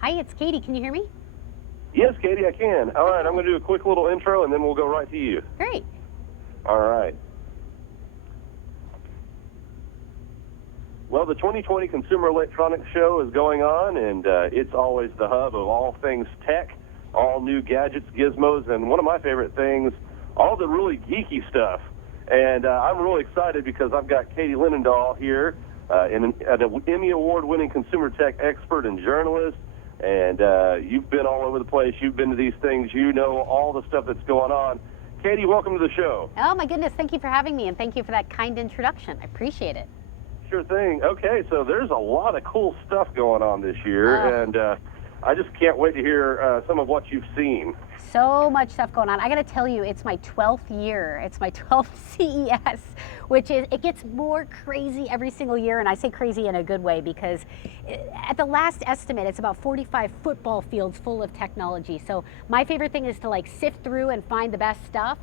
Hi, it's Katie. Can you hear me? Yes, Katie, I can. All right, I'm going to do a quick little intro, and then we'll go right to you. Great. All right. Well, the 2020 Consumer Electronics Show is going on, and it's always the hub of all things tech, all new gadgets, gizmos, and one of my favorite things, all the really geeky stuff. And I'm really excited because I've got Katie Linendoll here, an Emmy Award-winning consumer tech expert and journalist. And you've been all over the place. You've been to these things. You know all the stuff that's going on. Katie, welcome to the show. Oh, my goodness. Thank you for having me, and thank you for that kind introduction. I appreciate it. Sure thing. Okay, so there's a lot of cool stuff going on this year, and I just can't wait to hear some of what you've seen. So much stuff going on. I got to tell you, it's my 12th year. It's my 12th CES, which is, it gets more crazy every single year. And I say crazy in a good way because at the last estimate, it's about 45 football fields full of technology. So my favorite thing is to like sift through and find the best stuff.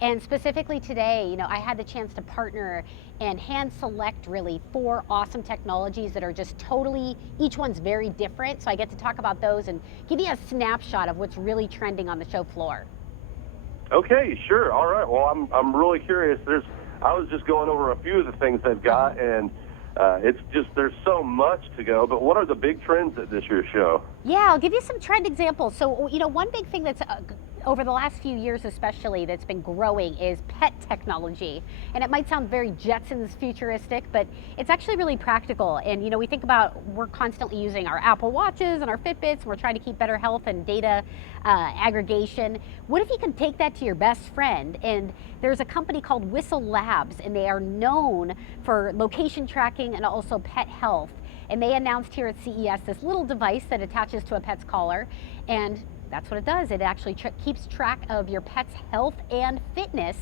And specifically today, you know, I had the chance to partner and hand select really 4 awesome technologies that are just totally, each one's very different. So I get to talk about those and give you a snapshot of what's really trending on the show floor. Okay, sure. All right. Well, I'm really curious. I was just going over a few of the things they've got, and it's just there's so much to go. But what are the big trends at this year's show? Yeah, I'll give you some trend examples. So, you know, one big thing that's over the last few years especially that's been growing is pet technology. And it might sound very Jetsons futuristic, but it's actually really practical. And, you know, we think about we're constantly using our Apple Watches and our Fitbits, and we're trying to keep better health and data aggregation. What if you can take that to your best friend? And there's a company called Whistle Labs, and they are known for location tracking and also pet health. And they announced here at CES this little device that attaches to a pet's collar, and that's what it does. It actually keeps track of your pet's health and fitness.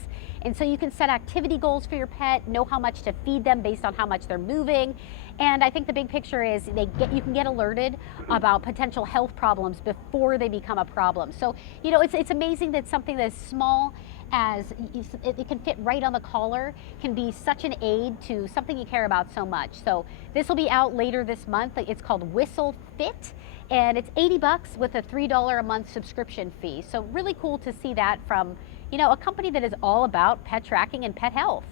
And so you can set activity goals for your pet, know how much to feed them based on how much they're moving. And I think the big picture is you can get alerted about potential health problems before they become a problem. So, you know, it's amazing that something that's small as it can fit right on the collar can be such an aid to something you care about so much. So this will be out later this month. It's called Whistle Fit, and it's $80 with a $3 a month subscription fee. So really cool to see that from, you know, a company that is all about pet tracking and pet health.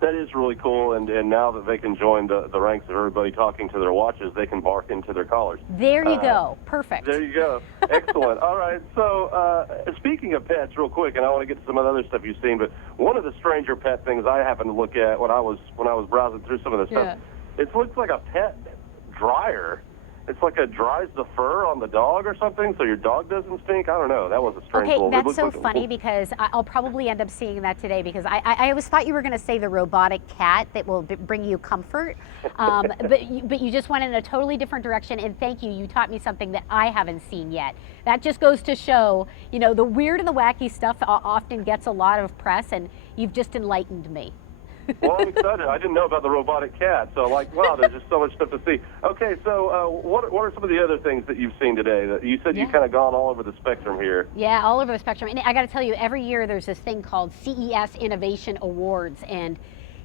That is really cool, and now that they can join the ranks of everybody talking to their watches, they can bark into their collars. There you go. Perfect. There you go. Excellent. All right. So speaking of pets, real quick, and I want to get to some of the other stuff you've seen, but one of the stranger pet things I happened to look at when I was browsing through some of this stuff, it looks like a pet dryer. It's like it dries the fur on the dog or something, so your dog doesn't stink. I don't know. That was a strange little. Okay, that's so funny because I'll probably end up seeing that today because I always thought you were going to say the robotic cat that will bring you comfort, but you just went in a totally different direction. And thank you. You taught me something that I haven't seen yet. That just goes to show, you know, the weird and the wacky stuff often gets a lot of press, and you've just enlightened me. Well, I'm excited. I didn't know about the robotic cat, so like, wow, there's just so much stuff to see. Okay, so what are some of the other things that you've seen today? That you said you've kind of gone all over the spectrum here. Yeah, all over the spectrum. And I got to tell you, every year there's this thing called CES Innovation Awards, and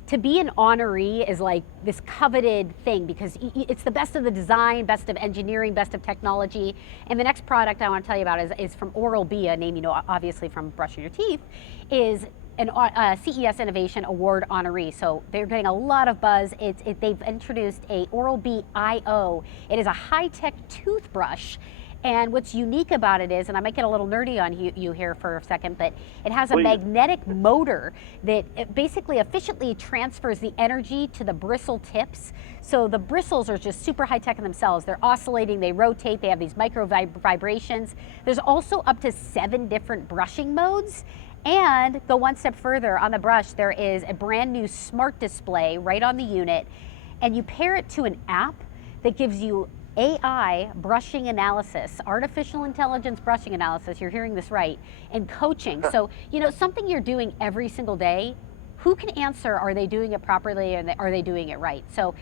to be an honoree is like this coveted thing because it's the best of the design, best of engineering, best of technology. And the next product I want to tell you about is from Oral-B, a name you know obviously from brushing your teeth, is a CES Innovation Award honoree. So they're getting a lot of buzz. They've introduced a Oral-B IO. It is a high-tech toothbrush. And what's unique about it is, and I might get a little nerdy on you here for a second, but it has a magnetic motor that basically efficiently transfers the energy to the bristle tips. So the bristles are just super high tech in themselves. They're oscillating, they rotate, they have these micro vibrations. There's also up to 7 different brushing modes. And go one step further, on the brush there is a brand new smart display right on the unit, and you pair it to an app that gives you AI brushing analysis, artificial intelligence brushing analysis, you're hearing this right, and coaching. So, you know, something you're doing every single day, who can answer, are they doing it properly and are they doing it right? So,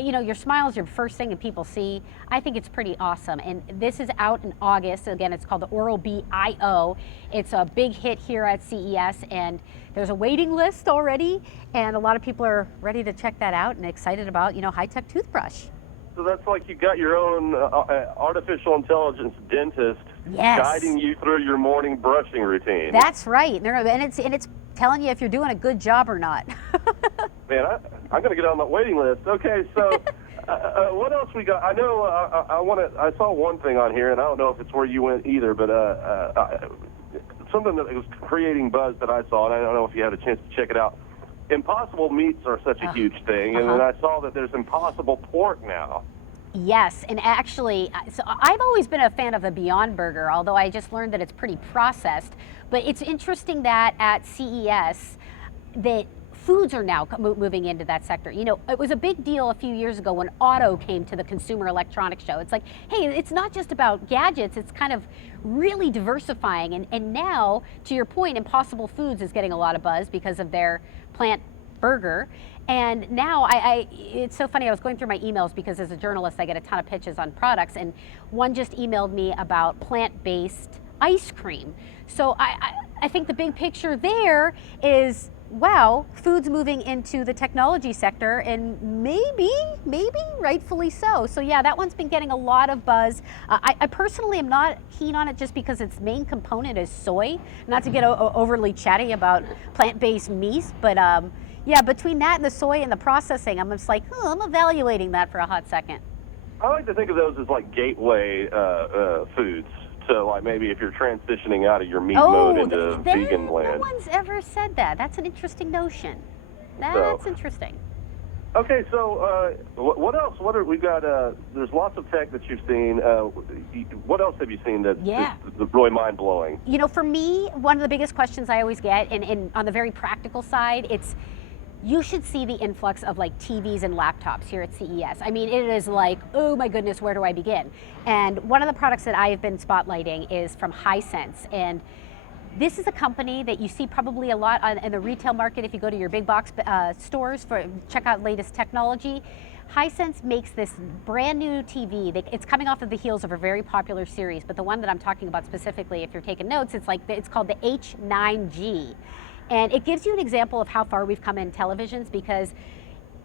you know, your smile is your first thing that people see. I think it's pretty awesome. And this is out in August. Again, it's called the Oral-B IO. It's a big hit here at CES, and there's a waiting list already, and a lot of people are ready to check that out and excited about, you know, high-tech toothbrush. So that's like you got your own artificial intelligence dentist Yes. guiding you through your morning brushing routine. That's right. And it's telling you if you're doing a good job or not. Man, I'm going to get on that waiting list. Okay, so what else we got? I know I saw one thing on here, and I don't know if it's where you went either, but something that was creating buzz that I saw, and I don't know if you had a chance to check it out. Impossible meats are such a huge thing, and then I saw that there's Impossible pork now. Yes, and actually, so I've always been a fan of the Beyond Burger, although I just learned that it's pretty processed. But it's interesting that at CES, that foods are now moving into that sector. You know, it was a big deal a few years ago when auto came to the Consumer Electronics Show. It's like, hey, it's not just about gadgets, it's kind of really diversifying. And now, to your point, Impossible Foods is getting a lot of buzz because of their plant burger. And now it's so funny, I was going through my emails because as a journalist I get a ton of pitches on products, and one just emailed me about plant-based ice cream. So I think the big picture there is, wow, food's moving into the technology sector, and maybe rightfully so. So yeah, that one's been getting a lot of buzz. I personally am not keen on it just because its main component is soy. Not to get overly chatty about plant-based meats, but yeah, between that and the soy and the processing, I'm just like, I'm evaluating that for a hot second. I like to think of those as like gateway foods. So like maybe if you're transitioning out of your meat mode into vegan land. No one's ever said that. That's an interesting notion. That's interesting. Okay, so what else? We've got? There's lots of tech that you've seen. What else have you seen that's really mind blowing? You know, for me, one of the biggest questions I always get, and on the very practical side, it's, you should see the influx of like TVs and laptops here at CES. I mean, it is like, oh my goodness, where do I begin? And one of the products that I have been spotlighting is from Hisense. And this is a company that you see probably a lot in the retail market if you go to your big box stores for check out latest technology. Hisense makes this brand new TV. It's coming off of the heels of a very popular series, but the one that I'm talking about specifically, if you're taking notes, it's called the H9G. And it gives you an example of how far we've come in televisions, because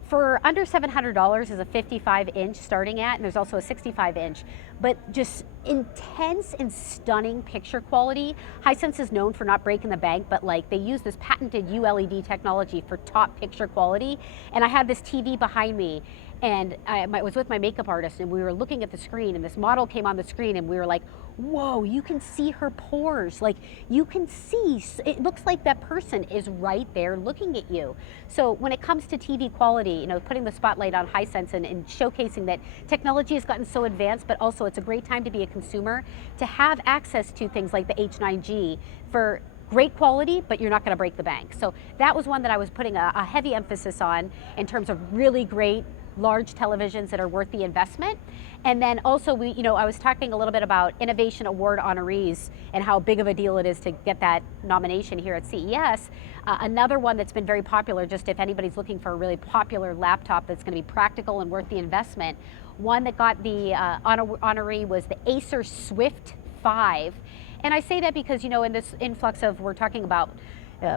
for under $700 is a 55-inch starting at, and there's also a 65-inch, but just intense and stunning picture quality. Hisense is known for not breaking the bank, but like they use this patented ULED technology for top picture quality. And I had this TV behind me, and I was with my makeup artist, and we were looking at the screen, and this model came on the screen, and we were like, whoa, you can see her pores. Like, you can see, it looks like that person is right there looking at you. So when it comes to TV quality, you know, putting the spotlight on Hisense and showcasing that technology has gotten so advanced, but also it's a great time to be a consumer, to have access to things like the H9G for great quality, but you're not going to break the bank. So that was one that I was putting a heavy emphasis on in terms of really great large televisions that are worth the investment. And then also I was talking a little bit about Innovation Award honorees and how big of a deal it is to get that nomination here at CES. Another one that's been very popular, just if anybody's looking for a really popular laptop that's going to be practical and worth the investment, one that got the honoree was the Acer Swift 5. And I say that because, you know, in this influx of, we're talking about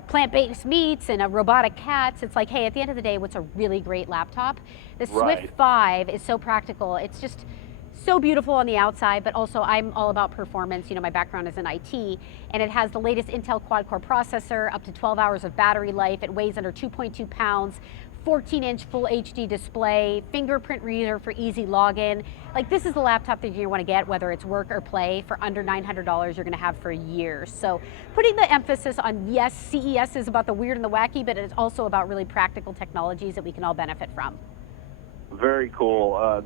plant-based meats and robotic cats, it's like, hey, at the end of the day, what's a really great laptop? The Swift 5 is so practical. It's just so beautiful on the outside, but also I'm all about performance. You know, my background is in IT, and it has the latest Intel quad-core processor, up to 12 hours of battery life. It weighs under 2.2 pounds. 14-inch full HD display, fingerprint reader for easy login. Like, this is the laptop that you want to get, whether it's work or play, for under $900 you're going to have for years. So putting the emphasis on, yes, CES is about the weird and the wacky, but it's also about really practical technologies that we can all benefit from. Very cool.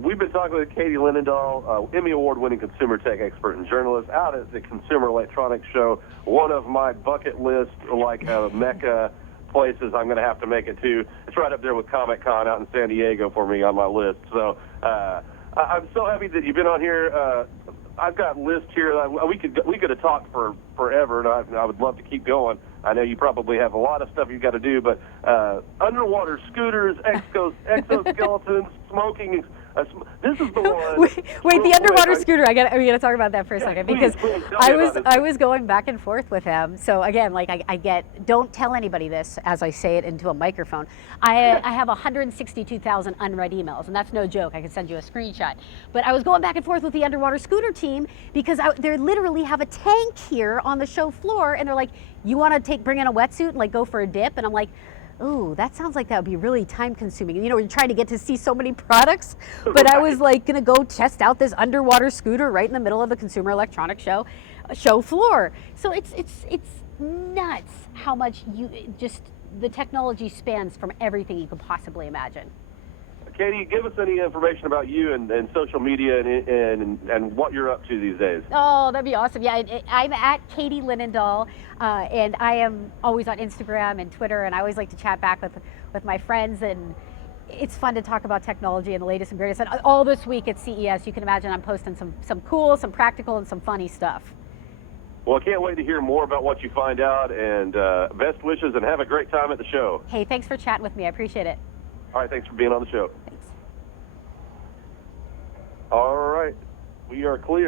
We've been talking with Katie Linendoll, Emmy Award-winning consumer tech expert and journalist, out at the Consumer Electronics Show. One of my bucket list, like mecca places I'm going to have to make it to. It's right up there with Comic-Con out in San Diego for me on my list. So I'm so happy that you've been on here. I've got lists here. We could have talked for forever, and I would love to keep going. I know you probably have a lot of stuff you've got to do, but underwater scooters, exoskeletons, smoking. This is the one. Wait, real the underwater quick, scooter. We got to talk about that for a second because please, tell me about this. I was going back and forth with him. So again, like I get, don't tell anybody this as I say it into a microphone. I have 162,000 unread emails, and that's no joke. I can send you a screenshot. But I was going back and forth with the underwater scooter team because they literally have a tank here on the show floor, and they're like, "You want to bring in a wetsuit and like go for a dip?" And I'm like, "Ooh, that sounds like that would be really time consuming." You know, we're trying to get to see so many products, but I was like gonna go test out this underwater scooter right in the middle of the Consumer Electronics show floor. So it's nuts how much the technology spans from everything you could possibly imagine. Katie, give us any information about you and social media and what you're up to these days. Oh, that'd be awesome. Yeah, I'm at Katie Linendoll, and I am always on Instagram and Twitter, and I always like to chat back with my friends, and it's fun to talk about technology and the latest and greatest. And all this week at CES, you can imagine I'm posting some cool, some practical, and some funny stuff. Well, I can't wait to hear more about what you find out, and best wishes, and have a great time at the show. Hey, thanks for chatting with me. I appreciate it. All right, thanks for being on the show. Thanks. All right, we are clear.